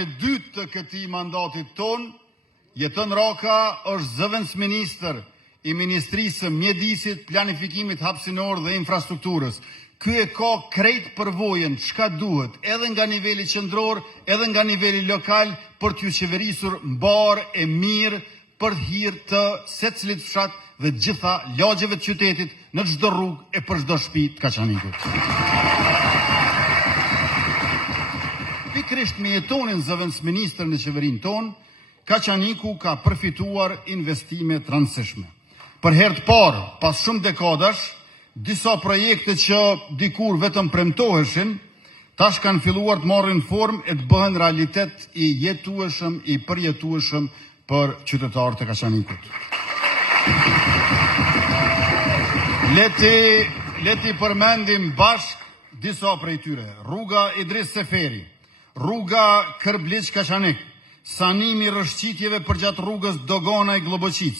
e dytë të këtij mandatit ton, Jeton Raka është zëvendësministër i Ministrisë së Mjedisit, Planifikimit Hapësinor dhe Infrastrukturës. Ky e ka krejt përvojën çka duhet, edhe nga niveli qendror, edhe nga niveli lokal, për t'ju qeverisur mbar e mirë për hir të secilit fshat dhe gjitha lagjeve të qytetit në çdo rrugë e për çdo shtëpi të Kaçanikut. Pikrisht me jetonin zëvendësministër në qeverinë tonë, Kaçaniku ka përfituar investime të rëndësishme. Për herë të parë, pas shumë dekadash, disa projekte që dikur vetëm premtoheshin, tash kanë filluar të marrin formë e të bëhen realitet i jetueshëm, i përjetueshëm për qytetarët e Kaçanikut. Leti përmendim bashk disa prej tyre. Rruga Idris Seferi, rruga Kërbliç-Kaçanik, sanimi rrëshqitjeve përgjatë rrugës Dogonaj-Globoqic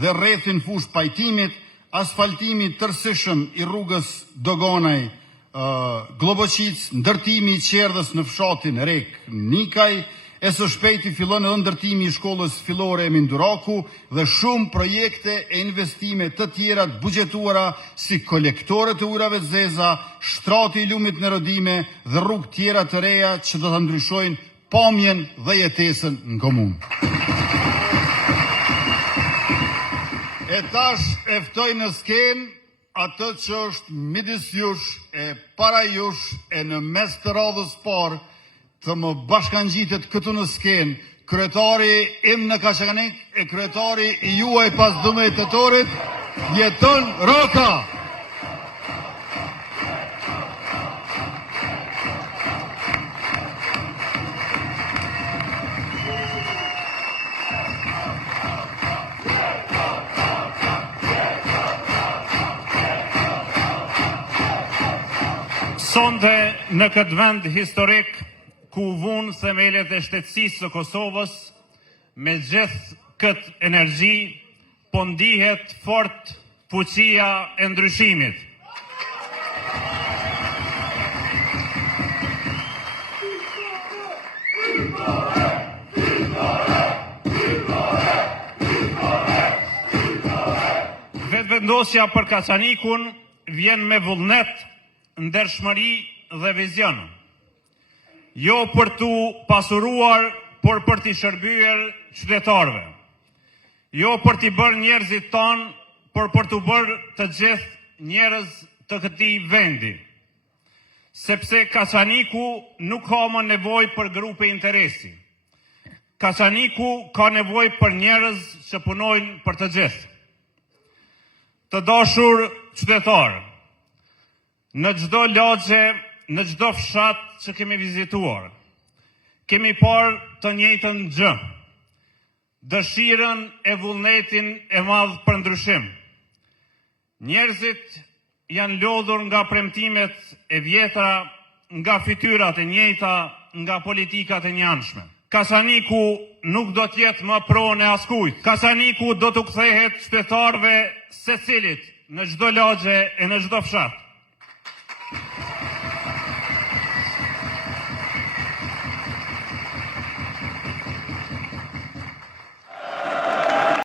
dhe rrethin fushë pajtimit, asfaltimi tërësishëm i rrugës Dogonaj-Globoqic, ndërtimi i qerdhës në fshatin Rek-Nikaj, e së shpejti fillon edhe ndërtimi i shkollës fillore e Minduraku dhe shumë projekte e investime të tjera të buxhetuara si kolektore të ujrave të zeza, shtrati i lumit në Rodime dhe rrugë tjera të reja që do të ndryshojnë pamjen dhe jetesën në komunë. E tash e ftoj në skenë atë që është midis jush, e para jush, e në mes të radhës parë, të më bashkangjitet këtu në skenë, kryetari im në Kaçanik e kryetari i juaj pas 12 tetorit, Jeton Raka. Sonte në këtë vend historik, ku vunë themelet e shtetësisë së Kosovës, me gjithë këtë energji, po ndihet fort fuqia e ndryshimit. Vetëvendosja për Kaçanikun vjen me vullnet, ndershmëri dhe vizion. Jo për t'u pasuruar, por për t'i shërbyer qytetarëve. Jo për t'i bërë njerëzit tanë, por për t'u bërë të gjithë njerëz të këtij vendi. Sepse Kaçaniku nuk ka më nevojë për grupe interesi. Kaçaniku ka nevojë për njerëz që punojnë për të gjithë. Të dashur qytetarë, në çdo lagje, në çdo fshat që kemi vizituar, kemi parë të njëjtën gjë, dëshirën e vullnetin e madh për ndryshim. Njerëzit janë lodhur nga premtimet e vjetra, nga fytyrat e njëjta, nga politikat e njanshme. Kaçaniku nuk do të jetë më pronë e askujt. Kaçaniku do të kthehet qytetarëve secilit në çdo lagje e në çdo fshat.